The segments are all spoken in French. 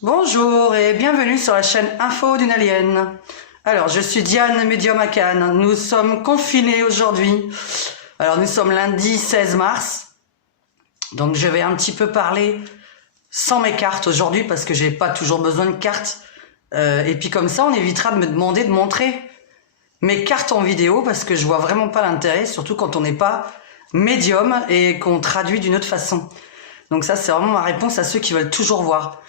Bonjour et bienvenue sur la chaîne Info d'une Alien. Alors, je suis Diane, médium à Cannes. Nous sommes confinés aujourd'hui. Alors, nous sommes lundi 16 mars. Donc, je vais un petit peu parler sans mes cartes aujourd'hui parce que j'ai pas toujours besoin de cartes. Et puis comme ça, on évitera de me demander de montrer mes cartes en vidéo parce que je vois vraiment pas l'intérêt, surtout quand on n'est pas médium et qu'on traduit d'une autre façon. Donc ça, c'est vraiment ma réponse à ceux qui veulent toujours voir.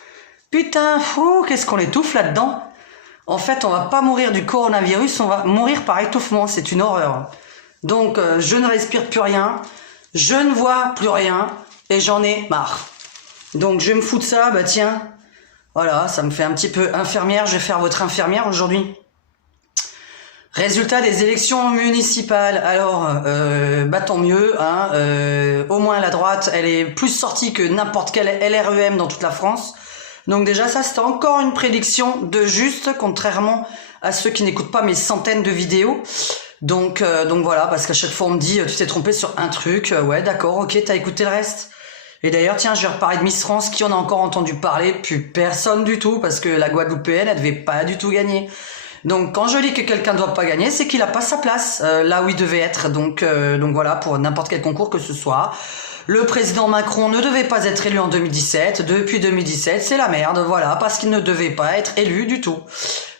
Putain, fou, qu'est-ce qu'on étouffe là-dedans? En fait, on va pas mourir du coronavirus, on va mourir par étouffement, c'est une horreur. Donc, je ne respire plus rien, je ne vois plus rien, et j'en ai marre. Donc, je vais me fous de ça, bah tiens, voilà, ça me fait un petit peu infirmière, je vais faire votre infirmière aujourd'hui. Résultat des élections municipales. Alors, bah tant mieux, hein, au moins la droite, elle est plus sortie que n'importe quel LREM dans toute la France. Donc déjà ça c'était encore une prédiction de juste, contrairement à ceux qui n'écoutent pas mes centaines de vidéos. Donc voilà, parce qu'à chaque fois on me dit tu t'es trompé sur un truc, ouais d'accord, ok, t'as écouté le reste. Et d'ailleurs tiens, je vais reparler de Miss France, qui en a encore entendu parler, plus personne du tout, parce que la Guadeloupéenne elle devait pas du tout gagner. Donc quand je dis que quelqu'un ne doit pas gagner, c'est qu'il a pas sa place là où il devait être. Donc voilà, pour n'importe quel concours que ce soit. Le président Macron ne devait pas être élu en 2017. Depuis 2017, c'est la merde, voilà, parce qu'il ne devait pas être élu du tout.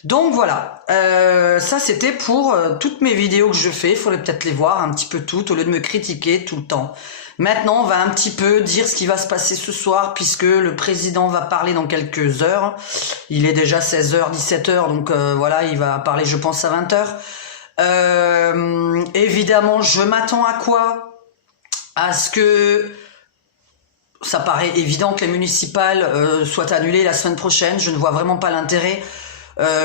Donc voilà, ça c'était pour toutes mes vidéos que je fais. Il faudrait peut-être les voir un petit peu toutes au lieu de me critiquer tout le temps. Maintenant, on va un petit peu dire ce qui va se passer ce soir puisque le président va parler dans quelques heures. Il est déjà 16h, 17h, donc voilà, il va parler je pense à 20h. Évidemment, je m'attends à quoi? À ce que ça paraît évident que les municipales soient annulées la semaine prochaine. Je ne vois vraiment pas l'intérêt,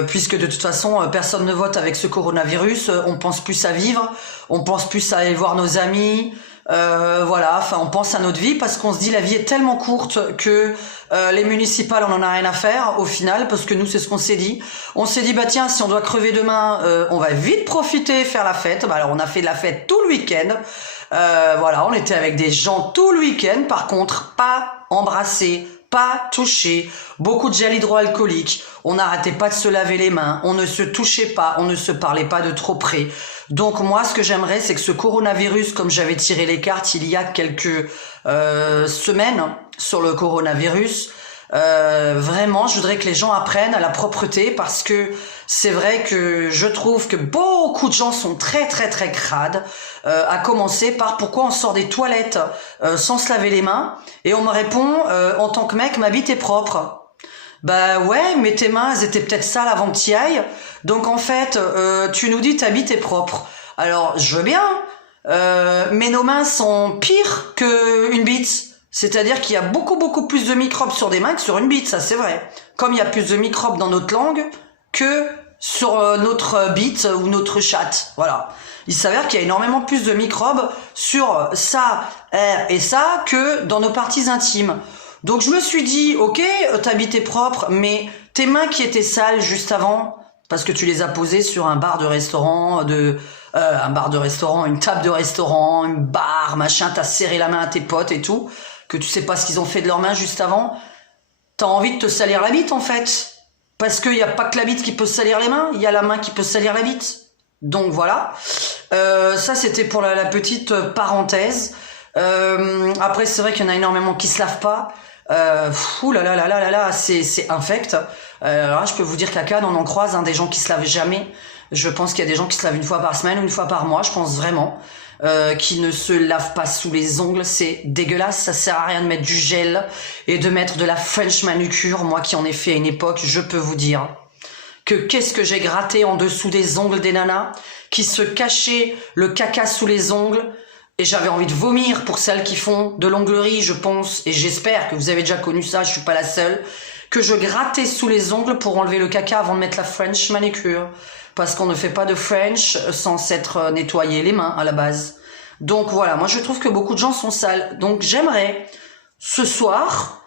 puisque de toute façon, personne ne vote avec ce coronavirus. On pense plus à vivre, on pense plus à aller voir nos amis. Voilà, enfin on pense à notre vie parce qu'on se dit la vie est tellement courte que les municipales on en a rien à faire au final, parce que nous c'est ce qu'on s'est dit. On s'est dit bah tiens, si on doit crever demain, on va vite profiter, faire la fête. Bah alors on a fait de la fête tout le week-end. Voilà, on était avec des gens tout le week-end. Par contre, pas embrassés, pas touchés, beaucoup de gel hydroalcoolique. On n'arrêtait pas de se laver les mains, on ne se touchait pas, on ne se parlait pas de trop près. Donc moi, ce que j'aimerais, c'est que ce coronavirus, comme j'avais tiré les cartes il y a quelques semaines sur le coronavirus, vraiment, je voudrais que les gens apprennent à la propreté, parce que c'est vrai que je trouve que beaucoup de gens sont très très très crades, à commencer par pourquoi on sort des toilettes sans se laver les mains, et on me répond en tant que mec, ma bite est propre. Bah ouais, mais tes mains, elles étaient peut-être sales avant que t'y ailles, donc en fait, tu nous dis ta bite est propre. Alors, je veux bien, mais nos mains sont pires qu'une bite. C'est-à-dire qu'il y a beaucoup beaucoup plus de microbes sur des mains que sur une bite, ça c'est vrai. Comme il y a plus de microbes dans notre langue que sur notre bite ou notre chatte, voilà. Il s'avère qu'il y a énormément plus de microbes sur ça et ça que dans nos parties intimes. Donc je me suis dit, ok, ta bite est propre, mais tes mains qui étaient sales juste avant, parce que tu les as posées sur un bar de restaurant, une table de restaurant, une bar, machin, t'as serré la main à tes potes et tout, que tu sais pas ce qu'ils ont fait de leurs mains juste avant, t'as envie de te salir la bite en fait. Parce qu'il n'y a pas que la bite qui peut salir les mains, il y a la main qui peut salir la bite. Donc voilà. Ça c'était pour la petite parenthèse. Après c'est vrai qu'il y en a énormément qui se lavent pas. Ouh là là là là là là, c'est infect. Alors là, je peux vous dire qu'à Cannes on en croise des gens qui se lavent jamais. Je pense qu'il y a des gens qui se lavent une fois par semaine ou une fois par mois, je pense vraiment. Qui ne se lavent pas sous les ongles, c'est dégueulasse, ça sert à rien de mettre du gel et de mettre de la French manucure. Moi qui en ai fait à une époque, je peux vous dire que qu'est-ce que j'ai gratté en dessous des ongles des nanas qui se cachaient le caca sous les ongles, et j'avais envie de vomir pour celles qui font de l'onglerie, je pense, et j'espère que vous avez déjà connu ça, je suis pas la seule, que je grattais sous les ongles pour enlever le caca avant de mettre la French manucure. Parce qu'on ne fait pas de French sans s'être nettoyé les mains à la base. Donc voilà, moi je trouve que beaucoup de gens sont sales. Donc j'aimerais, ce soir,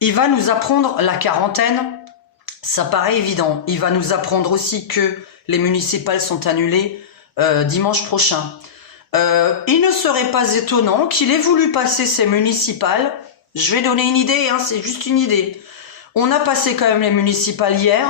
il va nous apprendre la quarantaine. Ça paraît évident. Il va nous apprendre aussi que les municipales sont annulées dimanche prochain. Il ne serait pas étonnant qu'il ait voulu passer ces municipales. Je vais donner une idée, hein, c'est juste une idée. On a passé quand même les municipales hier,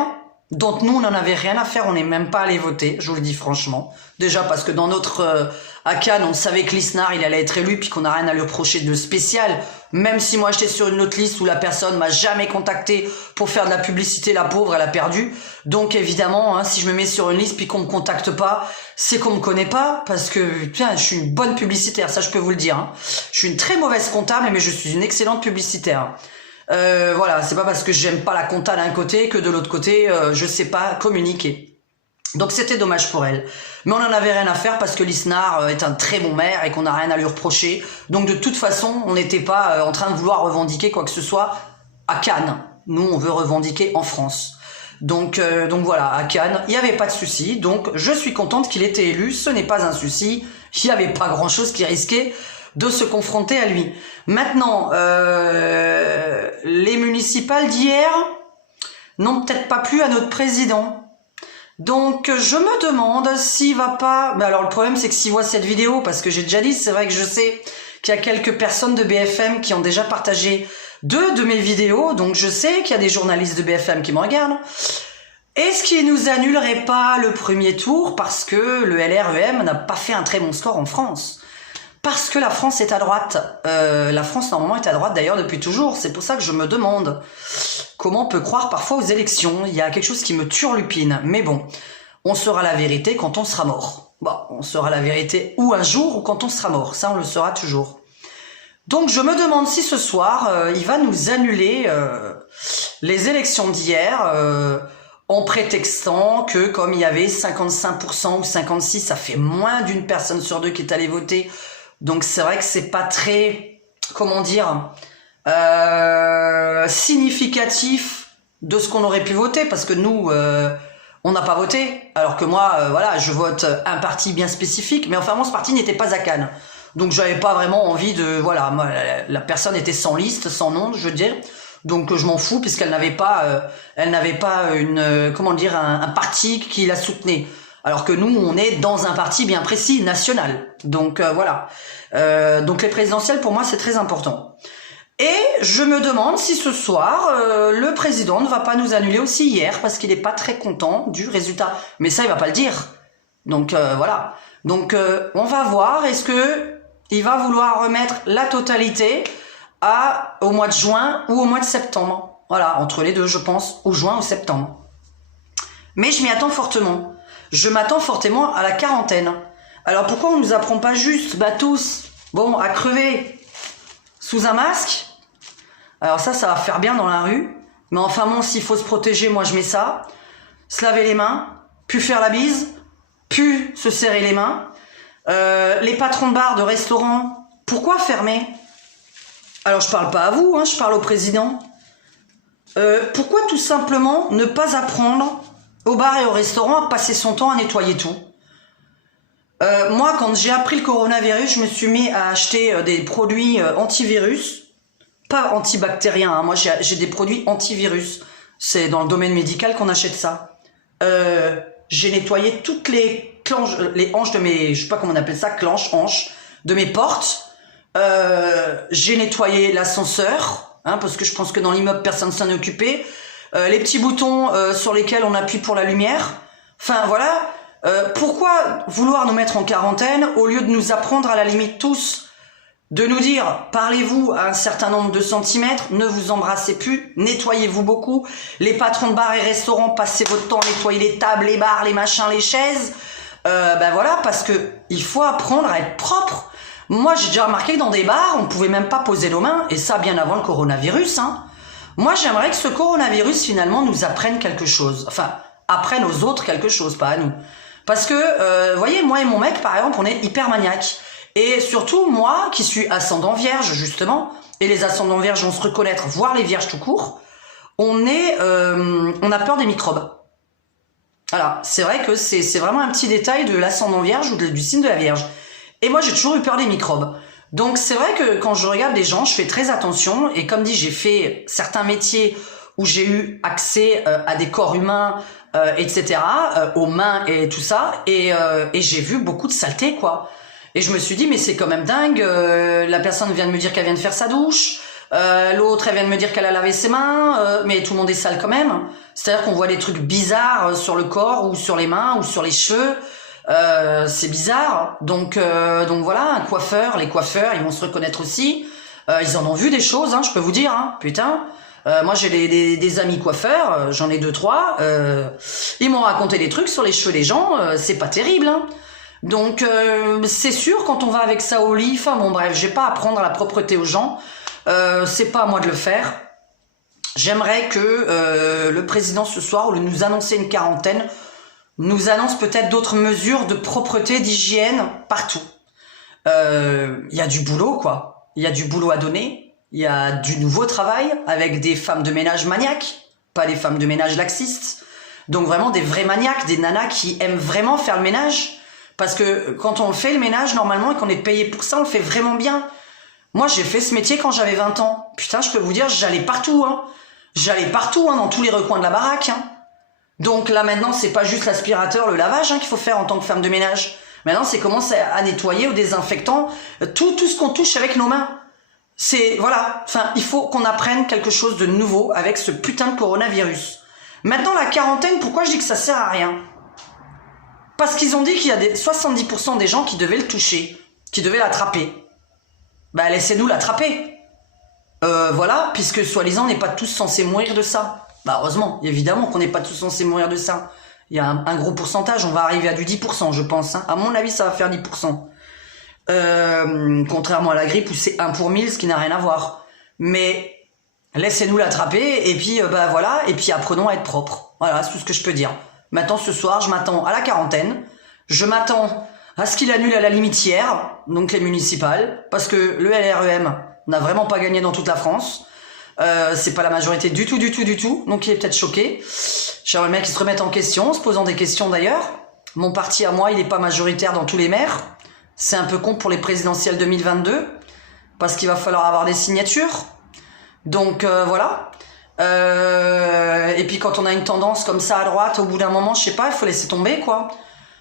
donc nous, on n'en avait rien à faire, on n'est même pas allé voter, je vous le dis franchement. Déjà parce que dans notre à Cannes, on savait que Lisnard, il allait être élu, puis qu'on n'a rien à lui reprocher de spécial. Même si moi, j'étais sur une autre liste où la personne m'a jamais contacté pour faire de la publicité, la pauvre, elle a perdu. Donc évidemment, hein, si je me mets sur une liste puis qu'on me contacte pas, c'est qu'on me connaît pas, parce que putain, je suis une bonne publicitaire, ça je peux vous le dire. Hein. Je suis une très mauvaise comptable, mais je suis une excellente publicitaire. Voilà, c'est pas parce que j'aime pas la compta d'un côté que de l'autre côté, je sais pas communiquer. Donc c'était dommage pour elle. Mais on n'en avait rien à faire parce que Lisnard est un très bon maire et qu'on n'a rien à lui reprocher. Donc de toute façon, on n'était pas en train de vouloir revendiquer quoi que ce soit à Cannes. Nous, on veut revendiquer en France. Donc voilà, à Cannes, il n'y avait pas de souci. Donc je suis contente qu'il ait été élu, ce n'est pas un souci. Il n'y avait pas grand-chose qui risquait de se confronter à lui. Maintenant, les municipales d'hier n'ont peut-être pas plu à notre président. Donc je me demande s'il va pas... Mais alors le problème c'est que s'il voit cette vidéo, parce que j'ai déjà dit, c'est vrai que je sais qu'il y a quelques personnes de BFM qui ont déjà partagé 2 de mes vidéos, donc je sais qu'il y a des journalistes de BFM qui me regardent. Est-ce qu'il nous annulerait pas le premier tour parce que le LREM n'a pas fait un très bon score en France? Parce que la France est à droite. La France, normalement, est à droite, d'ailleurs, depuis toujours. C'est pour ça que je me demande comment on peut croire parfois aux élections. Il y a quelque chose qui me turlupine. Mais bon, on saura la vérité quand on sera mort. Bon, on saura la vérité ou un jour ou quand on sera mort. Ça, on le saura toujours. Donc, je me demande si ce soir, il va nous annuler les élections d'hier en prétextant que comme il y avait 55% ou 56%, ça fait moins d'une personne sur 2 qui est allée voter. Donc c'est vrai que c'est pas très, comment dire, significatif de ce qu'on aurait pu voter, parce que nous, on n'a pas voté, alors que moi, voilà, je vote un parti bien spécifique, mais enfin moi ce parti n'était pas à Cannes, donc j'avais pas vraiment envie de, voilà, moi, la personne était sans liste, sans nom, je veux dire, donc je m'en fous puisqu'elle n'avait pas, une, comment dire, un parti qui la soutenait. Alors que nous, on est dans un parti bien précis, national. Donc voilà. Donc les présidentielles, pour moi, c'est très important. Et je me demande si ce soir, le président ne va pas nous annuler aussi hier, parce qu'il n'est pas très content du résultat. Mais ça, il va pas le dire. Donc voilà. Donc on va voir, est-ce que il va vouloir remettre la totalité au mois de juin ou au mois de septembre. Voilà, entre les deux, je pense, ou juin ou septembre. Mais je m'y attends fortement. Je m'attends fortement à la quarantaine. Alors pourquoi on nous apprend pas juste, tous, bon, à crever sous un masque? Alors ça va faire bien dans la rue. Mais enfin bon, s'il faut se protéger, moi je mets ça. Se laver les mains, plus faire la bise, plus se serrer les mains. Les patrons de bars, de restaurants, pourquoi fermer? Alors je parle pas à vous, hein, je parle au président. Pourquoi tout simplement ne pas apprendre au bar et au restaurant à passer son temps à nettoyer tout? Moi, quand j'ai appris le coronavirus, je me suis mis à acheter des produits antivirus, pas antibactériens, hein. Moi j'ai des produits antivirus. C'est dans le domaine médical qu'on achète ça. J'ai nettoyé toutes les hanches de mes, je sais pas comment on appelle ça, hanches de mes portes. J'ai nettoyé l'ascenseur, hein, parce que je pense que dans l'immeuble personne s'en est occupé. Les petits boutons sur lesquels on appuie pour la lumière. Enfin voilà, pourquoi vouloir nous mettre en quarantaine au lieu de nous apprendre à la limite tous, de nous dire parlez-vous à un certain nombre de centimètres, ne vous embrassez plus, nettoyez-vous beaucoup, les patrons de bars et restaurants, passez votre temps à nettoyer les tables, les bars, les machins, les chaises. Voilà, parce que il faut apprendre à être propre. Moi j'ai déjà remarqué que dans des bars on pouvait même pas poser nos mains, et ça bien avant le coronavirus, hein. Moi, j'aimerais que ce coronavirus, finalement, nous apprenne quelque chose. Enfin, apprenne aux autres quelque chose, pas à nous. Parce que, vous voyez, moi et mon mec, par exemple, on est hyper maniaques. Et surtout, moi, qui suis ascendant vierge, justement, et les ascendants vierges vont se reconnaître, voire les vierges tout court, on a peur des microbes. Voilà, c'est vrai que c'est vraiment un petit détail de l'ascendant vierge ou du signe de la vierge. Et moi, j'ai toujours eu peur des microbes. Donc c'est vrai que quand je regarde les gens, je fais très attention, et comme dit, j'ai fait certains métiers où j'ai eu accès à des corps humains, etc., aux mains et tout ça, et j'ai vu beaucoup de saleté, quoi. Et je me suis dit, mais c'est quand même dingue, la personne vient de me dire qu'elle vient de faire sa douche, L'autre, elle vient de me dire qu'elle a lavé ses mains, mais tout le monde est sale quand même. C'est-à-dire qu'on voit des trucs bizarres sur le corps ou sur les mains ou sur les cheveux. C'est bizarre. Donc voilà, un coiffeur, les coiffeurs, ils vont se reconnaître aussi. Ils en ont vu des choses, hein, je peux vous dire, hein, putain. Moi j'ai des amis coiffeurs, j'en ai 2-3. Ils m'ont raconté des trucs sur les cheveux des gens, c'est pas terrible. Hein. Donc c'est sûr quand on va avec ça au lit. Enfin bon bref, j'ai pas à prendre la propreté aux gens. C'est pas à moi de le faire. J'aimerais que le président ce soir, au lieu de nous annoncer une quarantaine, nous annonce peut-être d'autres mesures de propreté, d'hygiène partout. Il y a du boulot, quoi. Il y a du boulot à donner. Il y a du nouveau travail avec des femmes de ménage maniaques, pas des femmes de ménage laxistes. Donc vraiment des vrais maniaques, des nanas qui aiment vraiment faire le ménage. Parce que quand on fait le ménage, normalement, et qu'on est payé pour ça, on le fait vraiment bien. Moi, j'ai fait ce métier quand j'avais 20 ans. Putain, je peux vous dire, j'allais partout, hein. J'allais partout, hein, dans tous les recoins de la baraque, hein. Donc là, maintenant, c'est pas juste l'aspirateur, le lavage, hein, qu'il faut faire en tant que femme de ménage. Maintenant, c'est commencer à nettoyer au désinfectant tout ce qu'on touche avec nos mains. C'est, voilà. Enfin, il faut qu'on apprenne quelque chose de nouveau avec ce putain de coronavirus. Maintenant, la quarantaine, pourquoi je dis que ça sert à rien? Parce qu'ils ont dit qu'il y a 70% des gens qui devaient le toucher, qui devaient l'attraper. Bah, laissez-nous l'attraper. Voilà, puisque soi-disant, on n'est pas tous censés mourir de ça. Bah, heureusement, évidemment qu'on n'est pas tous censés mourir de ça. Il y a un gros pourcentage, on va arriver à du 10%, je pense. Hein. À mon avis, ça va faire 10%. Contrairement à la grippe où c'est 1 pour 1000, ce qui n'a rien à voir. Mais laissez-nous l'attraper, et puis, bah voilà, et puis apprenons à être propres. Voilà, c'est tout ce que je peux dire. Maintenant, ce soir, je m'attends à la quarantaine. Je m'attends à ce qu'il annule à la limitière, donc les municipales, parce que le LREM n'a vraiment pas gagné dans toute la France. C'est pas la majorité du tout, donc il est peut-être choqué. J'aimerais bien qu'il se remette en question, en se posant des questions d'ailleurs. Mon parti à moi, il est pas majoritaire dans tous les maires. C'est un peu con pour les présidentielles 2022, parce qu'il va falloir avoir des signatures. Donc voilà. Et puis quand on a une tendance comme ça à droite, au bout d'un moment, je sais pas, il faut laisser tomber, quoi.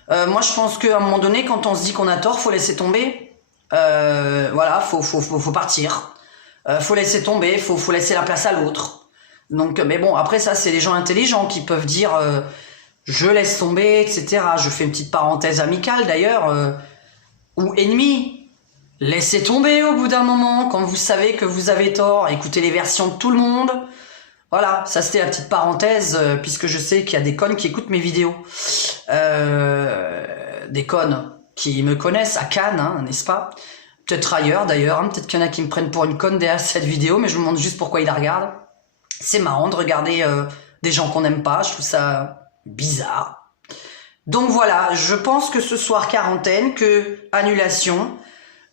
Moi, je pense qu'à un moment donné, quand on se dit qu'on a tort, faut laisser tomber. Voilà, faut partir. Faut laisser tomber, faut laisser la place à l'autre. Donc, mais bon, après ça, c'est les gens intelligents qui peuvent dire je laisse tomber, etc. Je fais une petite parenthèse amicale d'ailleurs, ou ennemie. Laissez tomber au bout d'un moment, quand vous savez que vous avez tort, écoutez les versions de tout le monde. Voilà, ça c'était la petite parenthèse, puisque je sais qu'il y a des connes qui écoutent mes vidéos. Des connes qui me connaissent à Cannes, hein, n'est-ce pas? Peut-être ailleurs d'ailleurs, hein, peut-être qu'il y en a qui me prennent pour une conne derrière cette vidéo, mais je me demande juste pourquoi ils la regardent. C'est marrant de regarder des gens qu'on n'aime pas, je trouve ça bizarre. Donc voilà, je pense que ce soir quarantaine, que annulation.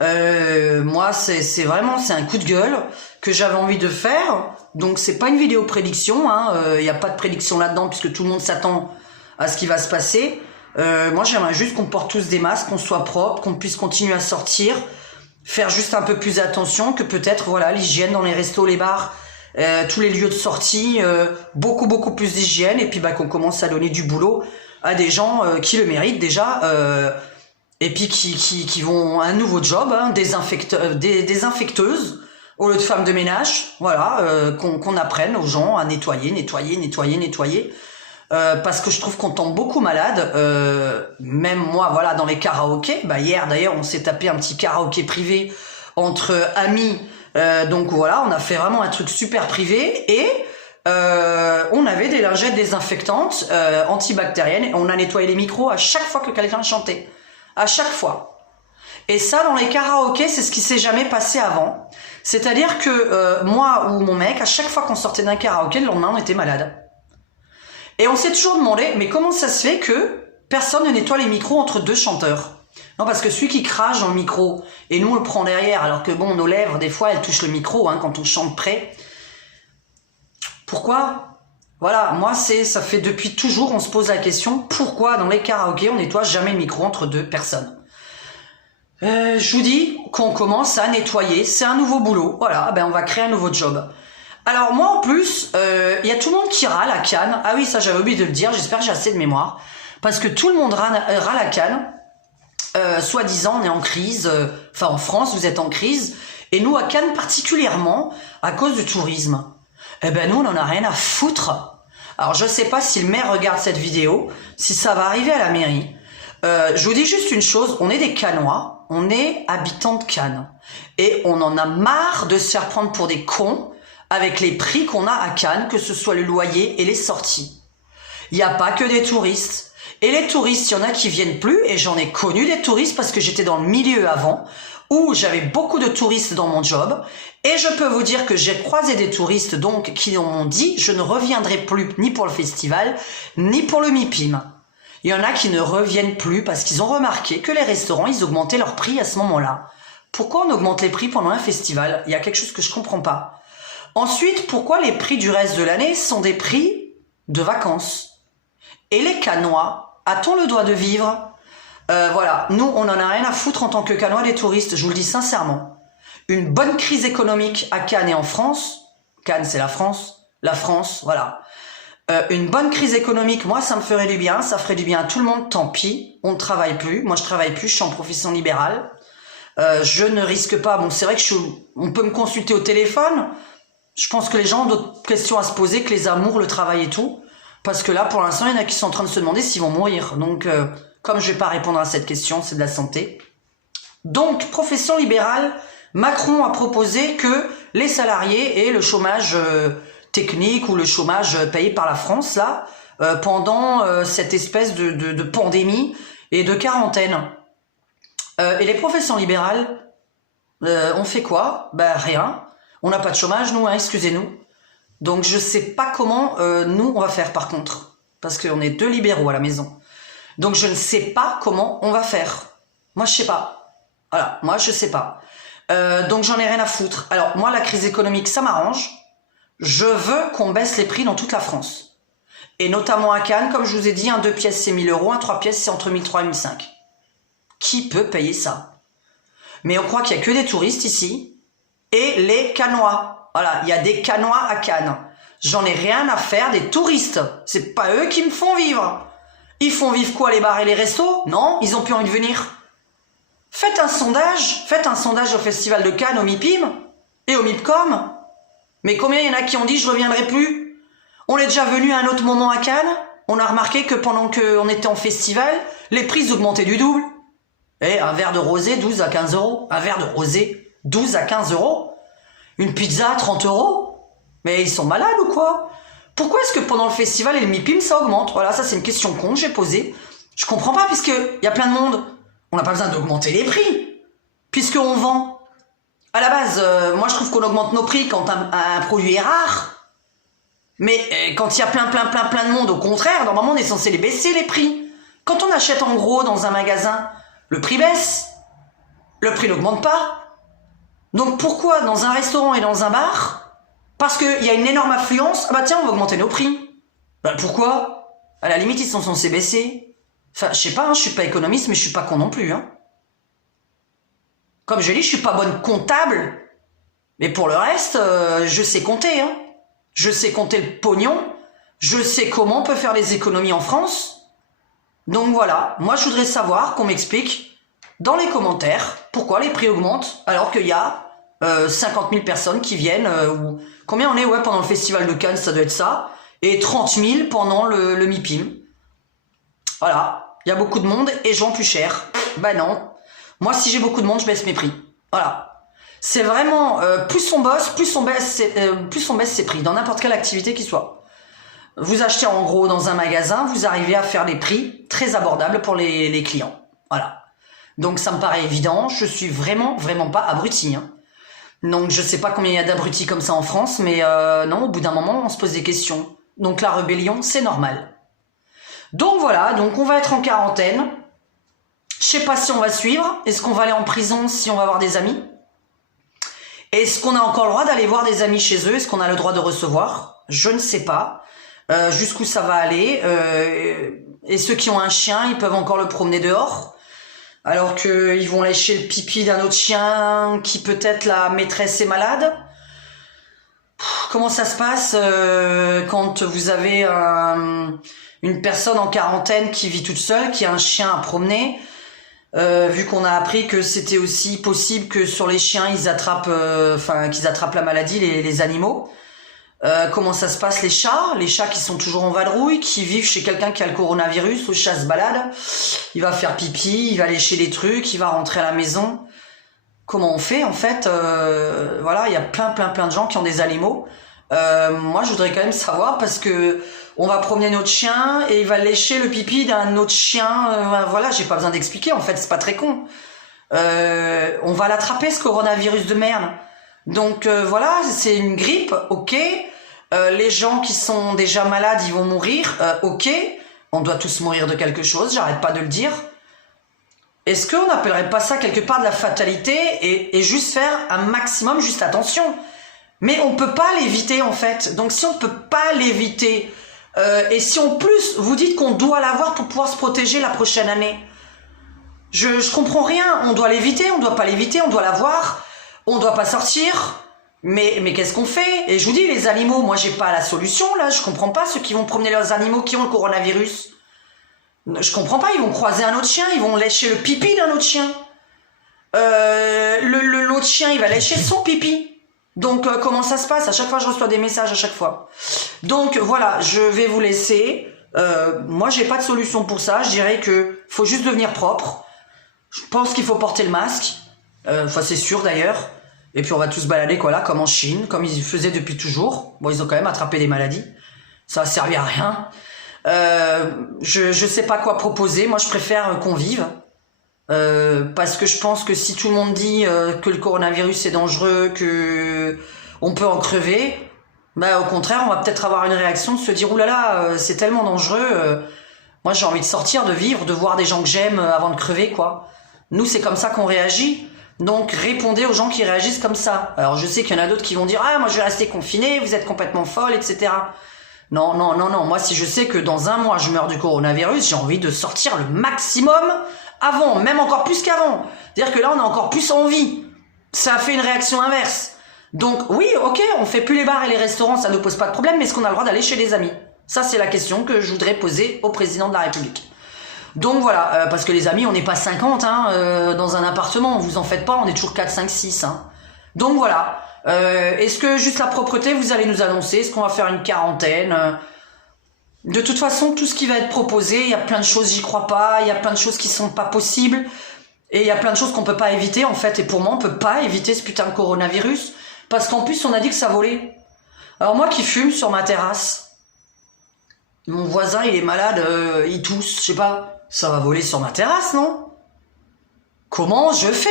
Moi c'est vraiment un coup de gueule que j'avais envie de faire. Donc c'est pas une vidéo prédiction, hein, y a pas de prédiction là-dedans puisque tout le monde s'attend à ce qui va se passer. Moi j'aimerais juste qu'on porte tous des masques, qu'on soit propre, qu'on puisse continuer à sortir, faire juste un peu plus attention, que peut-être voilà l'hygiène dans les restos, les bars, tous les lieux de sortie, beaucoup plus d'hygiène, et puis bah qu'on commence à donner du boulot à des gens qui le méritent déjà, et puis qui vont un nouveau job, hein, des infecteuses au lieu de femmes de ménage, voilà, qu'on apprenne aux gens à nettoyer, parce que je trouve qu'on tombe beaucoup malade, même moi, voilà, dans les karaokés. Bah hier d'ailleurs, on s'est tapé un petit karaoké privé entre amis, donc voilà, on a fait vraiment un truc super privé, et on avait des lingettes désinfectantes, antibactériennes, et on a nettoyé les micros à chaque fois que quelqu'un chantait, à chaque fois. Et ça, dans les karaokés, c'est ce qui s'est jamais passé avant. C'est-à-dire que moi ou mon mec, à chaque fois qu'on sortait d'un karaoké, le lendemain, on était malade. Et on s'est toujours demandé, mais comment ça se fait que personne ne nettoie les micros entre deux chanteurs? Non, parce que celui qui crache dans le micro, et nous on le prend derrière, alors que bon, nos lèvres, des fois, elles touchent le micro, hein, quand on chante près. Pourquoi? Voilà, moi, ça fait depuis toujours, on se pose la question, pourquoi dans les karaokés, on nettoie jamais le micro entre deux personnes? Je vous dis qu'on commence à nettoyer, c'est un nouveau boulot, voilà, ben on va créer un nouveau job. Alors moi en plus, y a tout le monde qui râle à Cannes. Ah oui, ça j'avais oublié de le dire, j'espère que j'ai assez de mémoire. Parce que tout le monde râle à Cannes, soi-disant on est en crise, enfin en France vous êtes en crise, Et nous, à Cannes particulièrement, à cause du tourisme, eh ben nous, on en a rien à foutre. Alors, je sais pas si le maire regarde cette vidéo, si ça va arriver à la mairie. Je vous dis juste une chose, on est des Cannois, on est habitants de Cannes. Et on en a marre de se faire prendre pour des cons avec les prix qu'on a à Cannes, que ce soit le loyer et les sorties. Il n'y a pas que des touristes. Et les touristes, il y en a qui viennent plus, et j'en ai connu des touristes parce que j'étais dans le milieu avant, où j'avais beaucoup de touristes dans mon job, et je peux vous dire que j'ai croisé des touristes donc qui m'ont dit je ne reviendrai plus ni pour le festival, ni pour le MIPIM. Il y en a qui ne reviennent plus parce qu'ils ont remarqué que les restaurants, ils augmentaient leurs prix à ce moment-là. Pourquoi on augmente les prix pendant un festival? Il y a quelque chose que je comprends pas. Ensuite, pourquoi les prix du reste de l'année sont des prix de vacances? Et les Cannois, a-t-on le droit de vivre? Voilà, nous, on en a rien à foutre en tant que Cannois des touristes, je vous le dis sincèrement. Une bonne crise économique à Cannes et en France, Cannes c'est la France, voilà. Une bonne crise économique, moi ça me ferait du bien, ça ferait du bien à tout le monde, tant pis, on ne travaille plus, moi je travaille plus, je suis en profession libérale, je ne risque pas, bon c'est vrai que on peut me consulter au téléphone, je pense que les gens ont d'autres questions à se poser que les amours, le travail et tout, parce que là pour l'instant il y en a qui sont en train de se demander s'ils vont mourir, donc comme je vais pas répondre à cette question, c'est de la santé. Donc profession libérale, Macron a proposé que les salariés aient le chômage technique ou le chômage payé par la France là pendant cette espèce de pandémie et de quarantaine. Et les professions libérales, on fait quoi? Ben rien. On n'a pas de chômage nous, hein, excusez-nous. Donc je sais pas comment nous on va faire par contre, parce qu'on est deux libéraux à la maison. Donc je ne sais pas comment on va faire. Moi je sais pas. Voilà, moi je sais pas. Donc j'en ai rien à foutre. Alors moi la crise économique ça m'arrange. Je veux qu'on baisse les prix dans toute la France. Et notamment à Cannes, comme je vous ai dit, un 2 pièces c'est 1000 €, un 3 pièces c'est entre 1300 et 1500. Qui peut payer ça? Mais on croit qu'il n'y a que des touristes ici. Et les Cannois. Voilà, il y a des Cannois à Cannes. J'en ai rien à faire des touristes. C'est pas eux qui me font vivre. Ils font vivre quoi, les bars et les restos? Non, ils ont plus envie de venir. Faites un sondage au Festival de Cannes, au MIPIM et au MIPCOM. Mais combien il y en a qui ont dit je reviendrai plus? On est déjà venu à un autre moment à Cannes, on a remarqué que pendant qu'on était en festival, les prix augmentaient du double. Et un verre de rosé, 12 à 15 €. Un verre de rosé, 12 à 15 €. Une pizza, 30 €. Mais ils sont malades ou quoi? Pourquoi est-ce que pendant le festival et le MIPIM, ça augmente? Voilà, ça c'est une question con que j'ai posée. Je comprends pas, puisque il y a plein de monde. On n'a pas besoin d'augmenter les prix, puisqu'on vend. À la base, moi je trouve qu'on augmente nos prix quand un produit est rare. Mais quand il y a plein de monde, au contraire, normalement on est censé les baisser les prix. Quand on achète en gros dans un magasin, le prix baisse. Le prix n'augmente pas. Donc pourquoi dans un restaurant et dans un bar, parce qu'il y a une énorme affluence, ah bah tiens on va augmenter nos prix. Bah pourquoi? À la limite ils sont censés baisser. Enfin je sais pas, hein, je suis pas économiste mais je suis pas con non plus. Hein. Comme je dis, je suis pas bonne comptable, mais pour le reste, je sais compter. Hein. Je sais compter le pognon, je sais comment on peut faire les économies en France. Donc voilà, moi je voudrais savoir qu'on m'explique dans les commentaires pourquoi les prix augmentent alors qu'il y a 50 000 personnes qui viennent, ou combien on est pendant le festival de Cannes, ça doit être ça, et 30 000 pendant le MIPIM. Voilà, il y a beaucoup de monde et je vends plus cher. Bah non. Moi, si j'ai beaucoup de monde, je baisse mes prix. Voilà. C'est vraiment, plus on bosse, plus on baisse ses prix, dans n'importe quelle activité qu'il soit. Vous achetez en gros dans un magasin, vous arrivez à faire des prix très abordables pour les clients. Voilà. Donc ça me paraît évident, je suis vraiment pas abruti. Hein. Donc je sais pas combien il y a d'abrutis comme ça en France, mais non, au bout d'un moment, on se pose des questions. Donc la rébellion, c'est normal. Donc voilà, donc on va être en quarantaine. Je sais pas si on va suivre. Est-ce qu'on va aller en prison si on va voir des amis? Est-ce qu'on a encore le droit d'aller voir des amis chez eux? Est-ce qu'on a le droit de recevoir? Je ne sais pas. Jusqu'où ça va aller. Et ceux qui ont un chien, ils peuvent encore le promener dehors. Alors qu'ils vont lécher le pipi d'un autre chien qui peut-être la maîtresse est malade. Comment ça se passe quand vous avez une personne en quarantaine qui vit toute seule, qui a un chien à promener? vu qu'on a appris que c'était aussi possible que sur les chiens, ils attrapent, qu'ils attrapent la maladie, les animaux. Comment ça se passe, les chats qui sont toujours en vadrouille, qui vivent chez quelqu'un qui a le coronavirus, le chat se balade, il va faire pipi, il va lécher des trucs, il va rentrer à la maison. Comment on fait en fait? Voilà, il y a plein de gens qui ont des animaux. Moi, je voudrais quand même savoir parce que on va promener notre chien et il va lécher le pipi d'un autre chien. Voilà, j'ai pas besoin d'expliquer. En fait, c'est pas très con. On va l'attraper ce coronavirus de merde. Donc voilà, c'est une grippe, ok. Les gens qui sont déjà malades, ils vont mourir, ok. On doit tous mourir de quelque chose. J'arrête pas de le dire. Est-ce qu'on n'appellerait pas ça quelque part de la fatalité et juste faire un maximum, juste attention? Mais on peut pas l'éviter en fait. Donc si on peut pas l'éviter, et si en plus vous dites qu'on doit l'avoir pour pouvoir se protéger la prochaine année, je comprends rien. On doit l'éviter, on doit pas l'éviter, on doit l'avoir, on doit pas sortir. Mais qu'est-ce qu'on fait? Et je vous dis, les animaux, moi j'ai pas la solution là. Je comprends pas ceux qui vont promener leurs animaux qui ont le coronavirus. Je comprends pas, ils vont croiser un autre chien, ils vont lécher le pipi d'un autre chien. L'autre chien, il va lécher son pipi. Donc, comment ça se passe? À chaque fois, je reçois des messages à chaque fois. Donc, voilà, je vais vous laisser. Moi, j'ai pas de solution pour ça. Je dirais que faut juste devenir propre. Je pense qu'il faut porter le masque. Enfin, c'est sûr d'ailleurs. Et puis, on va tous se balader, quoi, là, comme en Chine, comme ils faisaient depuis toujours. Bon, ils ont quand même attrapé des maladies. Ça a servi à rien. Je sais pas quoi proposer. Moi, je préfère qu'on vive. Parce que je pense que si tout le monde dit que le coronavirus est dangereux, que on peut en crever, bah au contraire, on va peut-être avoir une réaction de se dire oulala, c'est tellement dangereux. Moi, j'ai envie de sortir, de vivre, de voir des gens que j'aime avant de crever, quoi. Nous, c'est comme ça qu'on réagit. Donc, répondez aux gens qui réagissent comme ça. Alors, je sais qu'il y en a d'autres qui vont dire ah, moi, je vais rester confiné, vous êtes complètement folle, etc. Non. Moi, si je sais que dans un mois, je meurs du coronavirus, j'ai envie de sortir le maximum avant, même encore plus qu'avant. C'est-à-dire que là, on a encore plus envie. Ça a fait une réaction inverse. Donc, oui, ok, on fait plus les bars et les restaurants, ça ne pose pas de problème, mais est-ce qu'on a le droit d'aller chez les amis? Ça, c'est la question que je voudrais poser au président de la République. Donc voilà, parce que les amis, on n'est pas 50 dans un appartement, vous en faites pas, on est toujours 4, 5, 6. Donc voilà, est-ce que juste la propreté, vous allez nous annoncer? Est-ce qu'on va faire une quarantaine? De toute façon, tout ce qui va être proposé, il y a plein de choses, j'y crois pas, il y a plein de choses qui sont pas possibles, et il y a plein de choses qu'on peut pas éviter, en fait, et pour moi, on peut pas éviter ce putain de coronavirus, parce qu'en plus, on a dit que ça volait. Alors moi qui fume sur ma terrasse, mon voisin, il est malade, il tousse, je sais pas, ça va voler sur ma terrasse, non? Comment je fais?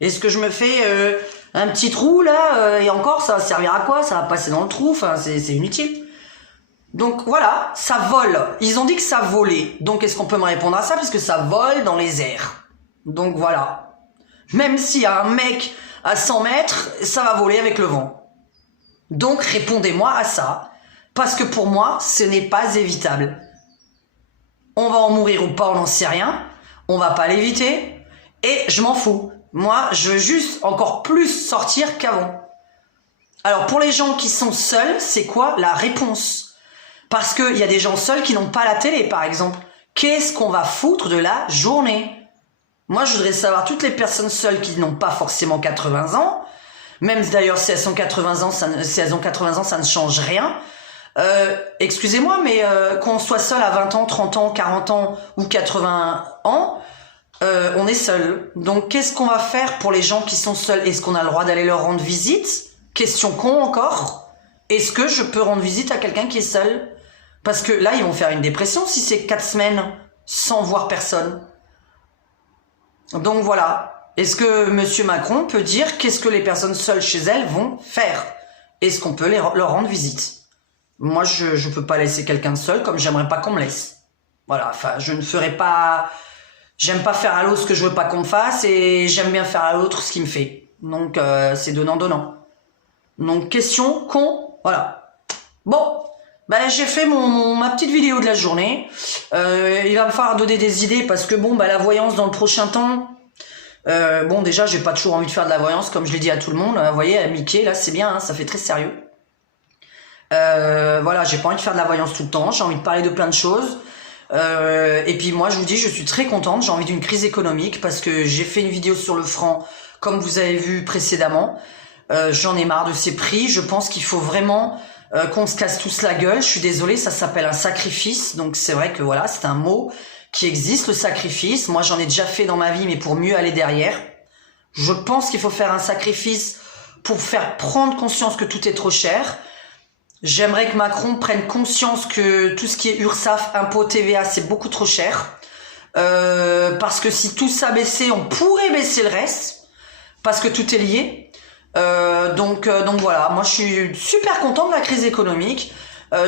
Est-ce que je me fais un petit trou, là, et encore, ça va servir à quoi? Ça va passer dans le trou, enfin, c'est inutile. Donc voilà, ça vole. Ils ont dit que ça volait. Donc est-ce qu'on peut me répondre à ça? Puisque ça vole dans les airs. Donc voilà. Même s'il y a un mec à 100 mètres, ça va voler avec le vent. Donc répondez-moi à ça. Parce que pour moi, ce n'est pas évitable. On va en mourir ou pas, on n'en sait rien. On va pas l'éviter. Et je m'en fous. Moi, je veux juste encore plus sortir qu'avant. Alors pour les gens qui sont seuls, c'est quoi la réponse? Parce qu'il y a des gens seuls qui n'ont pas la télé, par exemple. Qu'est-ce qu'on va foutre de la journée? Moi, je voudrais savoir toutes les personnes seules qui n'ont pas forcément 80 ans. Même d'ailleurs, si elles ont 80 ans, ça ne change rien. Excusez-moi, mais qu'on soit seul à 20 ans, 30 ans, 40 ans ou 80 ans, on est seul. Donc, qu'est-ce qu'on va faire pour les gens qui sont seuls? Est-ce qu'on a le droit d'aller leur rendre visite? Question con encore. Est-ce que je peux rendre visite à quelqu'un qui est seul? Parce que là, ils vont faire une dépression si c'est 4 semaines sans voir personne. Donc voilà. Est-ce que Monsieur Macron peut dire qu'est-ce que les personnes seules chez elles vont faire? Est-ce qu'on peut leur rendre visite? Moi, je peux pas laisser quelqu'un de seul comme j'aimerais pas qu'on me laisse. Voilà, enfin, je ne ferai pas... J'aime pas faire à l'autre ce que je veux pas qu'on me fasse et j'aime bien faire à l'autre ce qu'il me fait. Donc, c'est donnant-donnant. Donc, question con, voilà. Bon, ben, j'ai fait ma petite vidéo de la journée. Il va me falloir donner des idées parce que bon, la voyance dans le prochain temps... bon, déjà, j'ai pas toujours envie de faire de la voyance, comme je l'ai dit à tout le monde. Vous voyez, Mickey, là, c'est bien, ça fait très sérieux. Voilà, j'ai pas envie de faire de la voyance tout le temps. J'ai envie de parler de plein de choses. Et puis moi, je vous dis, je suis très contente. J'ai envie d'une crise économique parce que j'ai fait une vidéo sur le franc, comme vous avez vu précédemment. J'en ai marre de ces prix. Je pense qu'il faut vraiment qu'on se casse tous la gueule. Je suis désolée, ça s'appelle un sacrifice. Donc c'est vrai que voilà, c'est un mot qui existe, le sacrifice. Moi, j'en ai déjà fait dans ma vie, mais pour mieux aller derrière. Je pense qu'il faut faire un sacrifice pour faire prendre conscience que tout est trop cher. J'aimerais que Macron prenne conscience que tout ce qui est URSSAF, impôts, TVA, c'est beaucoup trop cher. Parce que si tout ça baissait, on pourrait baisser le reste. Parce que tout est lié. Donc voilà, moi je suis super content de la crise économique.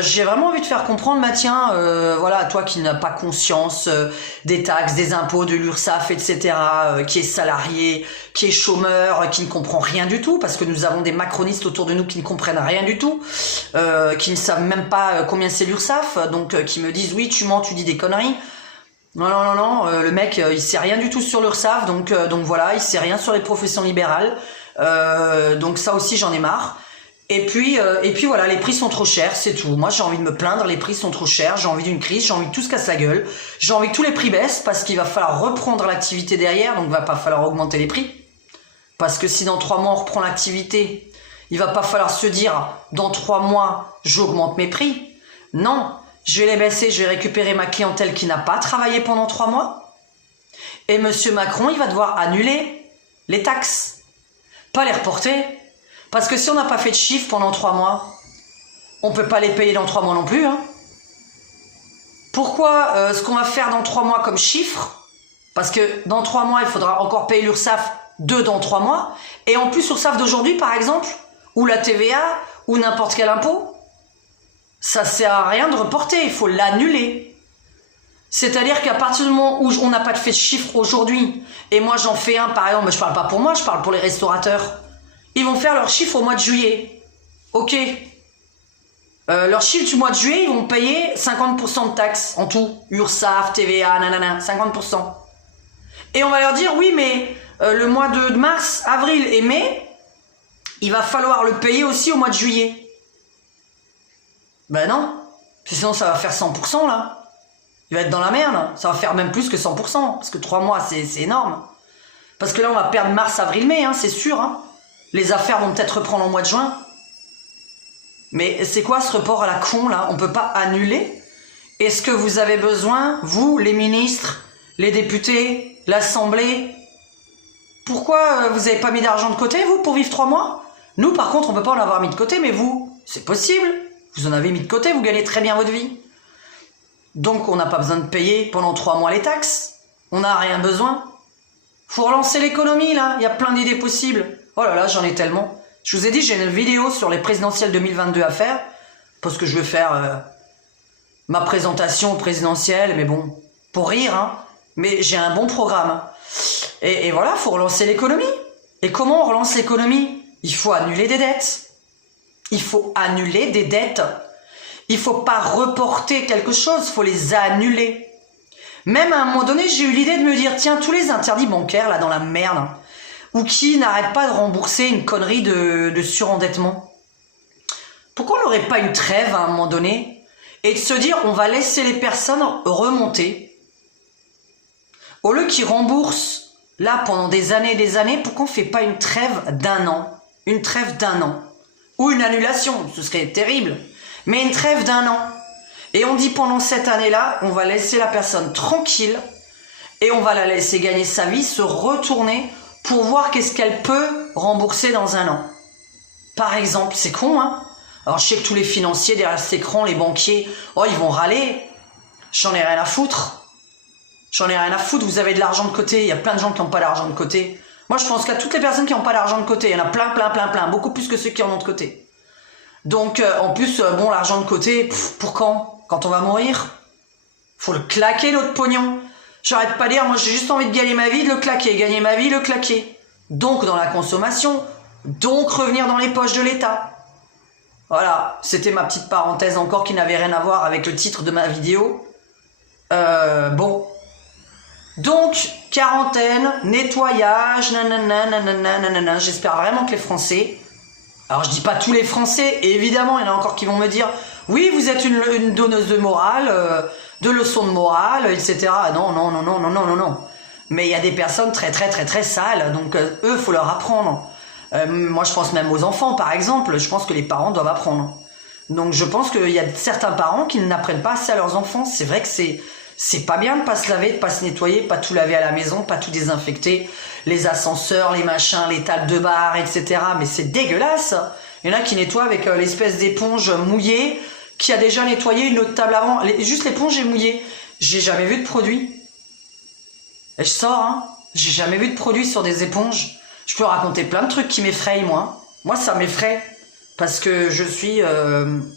J'ai vraiment envie de faire comprendre, tiens, voilà, toi qui n'as pas conscience des taxes, des impôts, de l'URSSAF, etc., qui est salarié, qui est chômeur, qui ne comprend rien du tout, parce que nous avons des macronistes autour de nous qui ne comprennent rien du tout, qui ne savent même pas combien c'est l'URSSAF, donc qui me disent, oui, tu mens, tu dis des conneries. Non, le mec, il sait rien du tout sur l'URSSAF, donc voilà, il sait rien sur les professions libérales, donc ça aussi, j'en ai marre. Et puis voilà, les prix sont trop chers, c'est tout. Moi, j'ai envie de me plaindre, les prix sont trop chers, j'ai envie d'une crise, j'ai envie que tout se casse la gueule, j'ai envie que tous les prix baissent parce qu'il va falloir reprendre l'activité derrière, donc il va pas falloir augmenter les prix. Parce que si dans 3 mois on reprend l'activité, il va pas falloir se dire, dans 3 mois, j'augmente mes prix. Non, je vais les baisser, je vais récupérer ma clientèle qui n'a pas travaillé pendant 3 mois. Et monsieur Macron, il va devoir annuler les taxes, pas les reporter. Parce que si on n'a pas fait de chiffres pendant 3 mois, on peut pas les payer dans 3 mois non plus. Hein. Pourquoi ce qu'on va faire dans 3 mois comme chiffre, parce que dans 3 mois, il faudra encore payer l'URSSAF dans 3 mois, et en plus l'URSSAF d'aujourd'hui, par exemple, ou la TVA, ou n'importe quel impôt, ça sert à rien de reporter, il faut l'annuler. C'est-à-dire qu'à partir du moment où on n'a pas fait de chiffre aujourd'hui, et moi j'en fais un, par exemple, mais je parle pas pour moi, je parle pour les restaurateurs. Ils vont faire leur chiffre au mois de juillet. Ok. Leur chiffre du mois de juillet, ils vont payer 50% de taxes en tout. URSSAF, TVA, nanana, 50%. Et on va leur dire, oui, mais le mois de mars, avril et mai, il va falloir le payer aussi au mois de juillet. Ben non. Sinon, ça va faire 100% là. Il va être dans la merde. Ça va faire même plus que 100%. Parce que 3 mois, c'est énorme. Parce que là, on va perdre mars, avril, mai, hein, c'est sûr, hein. Les affaires vont peut-être reprendre au mois de juin. Mais c'est quoi ce report à la con, là? On peut pas annuler? Est-ce que vous avez besoin, vous, les ministres, les députés, l'Assemblée? Pourquoi vous avez pas mis d'argent de côté, vous, pour vivre 3 mois? Nous, par contre, on peut pas en avoir mis de côté, mais vous, c'est possible. Vous en avez mis de côté, vous gagnez très bien votre vie. Donc, on n'a pas besoin de payer pendant 3 mois les taxes. On n'a rien besoin. Faut relancer l'économie, là. Il y a plein d'idées possibles. Oh là là, j'en ai tellement. Je vous ai dit, j'ai une vidéo sur les présidentielles 2022 à faire, parce que je veux faire ma présentation présidentielle, mais bon, pour rire, hein. Mais j'ai un bon programme. Et voilà, faut relancer l'économie. Et comment on relance l'économie? Il faut annuler des dettes. Il faut annuler des dettes. Il faut pas reporter quelque chose, il faut les annuler. Même à un moment donné, j'ai eu l'idée de me dire, tiens, tous les interdits bancaires, là, dans la merde, ou qui n'arrêtent pas de rembourser une connerie de surendettement. Pourquoi on n'aurait pas une trêve à un moment donné et de se dire on va laisser les personnes remonter au lieu qu'ils remboursent là pendant des années, pourquoi on ne fait pas une trêve d'1 an? Une trêve d'1 an. Ou une annulation, ce serait terrible. Mais une trêve d'1 an. Et on dit pendant cette année-là, on va laisser la personne tranquille et on va la laisser gagner sa vie, se retourner pour voir qu'est-ce qu'elle peut rembourser dans 1 an. Par exemple, c'est con, hein? Alors, je sais que tous les financiers derrière cet écran, les banquiers, oh, ils vont râler. J'en ai rien à foutre. J'en ai rien à foutre, vous avez de l'argent de côté. Il y a plein de gens qui n'ont pas d'argent de côté. Moi, je pense qu'à toutes les personnes qui n'ont pas d'argent de côté, il y en a plein. Beaucoup plus que ceux qui en ont de côté. Donc, en plus, bon, l'argent de côté, pour quand? Quand on va mourir? Faut le claquer, notre pognon. J'arrête pas de dire, moi j'ai juste envie de gagner ma vie, de le claquer, gagner ma vie, le claquer. Donc dans la consommation, donc revenir dans les poches de l'État. Voilà, c'était ma petite parenthèse encore qui n'avait rien à voir avec le titre de ma vidéo. Bon. Donc, quarantaine, nettoyage, nanana, j'espère vraiment que les Français... Alors je dis pas tous les Français, et évidemment il y en a encore qui vont me dire « Oui, vous êtes une donneuse de morale, de leçons de morale, etc. Non, non, non, non, non, non, non, non. Mais il y a des personnes très, très, très, très sales, donc eux, faut leur apprendre. Moi, je pense même aux enfants, par exemple, je pense que les parents doivent apprendre. Donc, je pense qu'il y a certains parents qui n'apprennent pas assez à leurs enfants. C'est vrai que c'est pas bien de pas se laver, de pas se nettoyer, pas tout laver à la maison, pas tout désinfecter, les ascenseurs, les machins, les tables de bar, etc. Mais c'est dégueulasse. Il y en a qui nettoient avec l'espèce d'éponge mouillée, qui a déjà nettoyé une autre table avant. Juste l'éponge est mouillée. J'ai jamais vu de produit. Et je sors, hein. J'ai jamais vu de produit sur des éponges. Je peux raconter plein de trucs qui m'effrayent, moi. Moi, ça m'effraie. Parce que je suis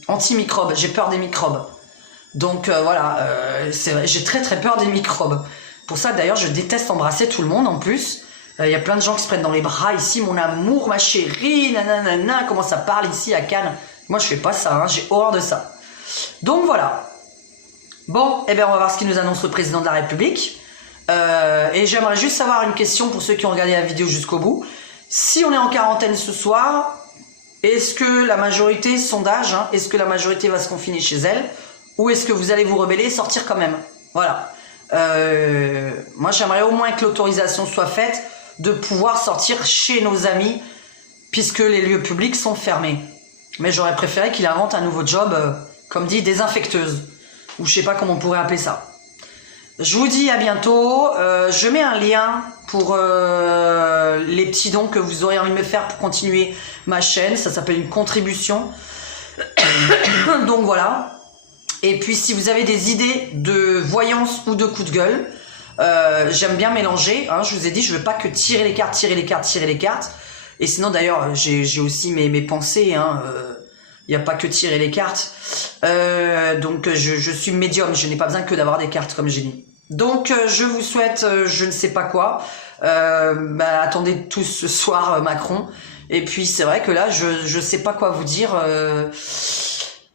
anti-microbes. J'ai peur des microbes. Donc voilà, c'est vrai, j'ai très très peur des microbes. Pour ça, d'ailleurs, je déteste embrasser tout le monde en plus. Il y a plein de gens qui se prennent dans les bras ici. Mon amour, ma chérie, nanana, comment ça parle ici à Cannes. Moi, je fais pas ça, hein, j'ai horreur de ça. Donc voilà. Bon, eh bien, on va voir ce qu'il nous annonce le président de la République. Et j'aimerais juste savoir une question pour ceux qui ont regardé la vidéo jusqu'au bout. Si on est en quarantaine ce soir, est-ce que la majorité, sondage, hein, est-ce que la majorité va se confiner chez elle, ou est-ce que vous allez vous rebeller et sortir quand même? Voilà. Moi, j'aimerais au moins que l'autorisation soit faite de pouvoir sortir chez nos amis, puisque les lieux publics sont fermés. Mais j'aurais préféré qu'il invente un nouveau job, comme dit, désinfecteuse, ou je sais pas comment on pourrait appeler ça. Je vous dis à bientôt. Je mets un lien pour les petits dons que vous aurez envie de me faire pour continuer ma chaîne. Ça s'appelle une contribution. Donc voilà. Et puis si vous avez des idées de voyance ou de coup de gueule, j'aime bien mélanger. Hein, je vous ai dit, je veux pas que tirer les cartes, tirer les cartes, tirer les cartes. Et sinon d'ailleurs, j'ai aussi mes pensées. Hein, il n'y a pas que tirer les cartes. Donc je suis médium, je n'ai pas besoin que d'avoir des cartes comme j'ai dit. Donc je vous souhaite je ne sais pas quoi. Attendez tous ce soir Macron. Et puis c'est vrai que là je sais pas quoi vous dire.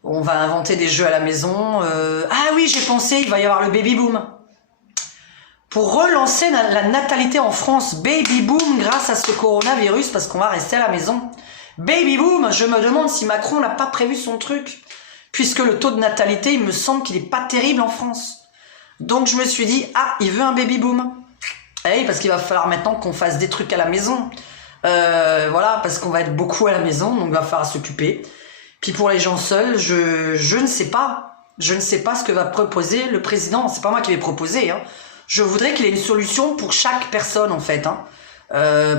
On va inventer des jeux à la maison. Ah oui, j'ai pensé, il va y avoir le baby boom. Pour relancer la natalité en France, baby boom grâce à ce coronavirus parce qu'on va rester à la maison. Baby boom, je me demande si Macron n'a pas prévu son truc. Puisque le taux de natalité, il me semble qu'il n'est pas terrible en France. Donc je me suis dit, ah, il veut un baby boom. Eh oui, parce qu'il va falloir maintenant qu'on fasse des trucs à la maison. Voilà, parce qu'on va être beaucoup à la maison, donc il va falloir s'occuper. Puis pour les gens seuls, je ne sais pas. Je ne sais pas ce que va proposer le président. C'est pas moi qui vais proposer. Hein. Je voudrais qu'il ait une solution pour chaque personne, en fait. Hein.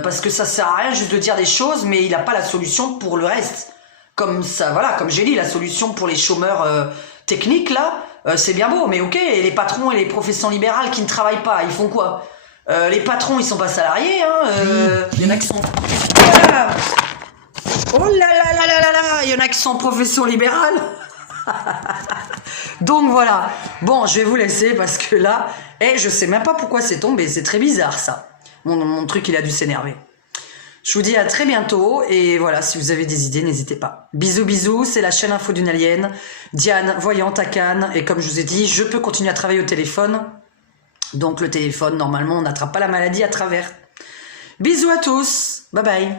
Parce que ça sert à rien juste de dire des choses, mais il n'a pas la solution pour le reste. Comme ça, voilà, comme j'ai dit, la solution pour les chômeurs techniques, là, c'est bien beau, mais ok, et les patrons et les professions libérales qui ne travaillent pas, ils font quoi? Les patrons, ils sont pas salariés, hein, il y en a qui sont... Voilà. Oh là là là là là là, il y en a qui sont en profession libérale. Donc voilà, bon, je vais vous laisser parce que là, je sais même pas pourquoi c'est tombé, c'est très bizarre ça. Mon truc, il a dû s'énerver. Je vous dis à très bientôt et voilà, si vous avez des idées, n'hésitez pas. Bisous, bisous, c'est la chaîne Info d'une Alien, Diane, voyante à Cannes, et comme je vous ai dit, je peux continuer à travailler au téléphone. Donc le téléphone, normalement, on n'attrape pas la maladie à travers. Bisous à tous, bye bye.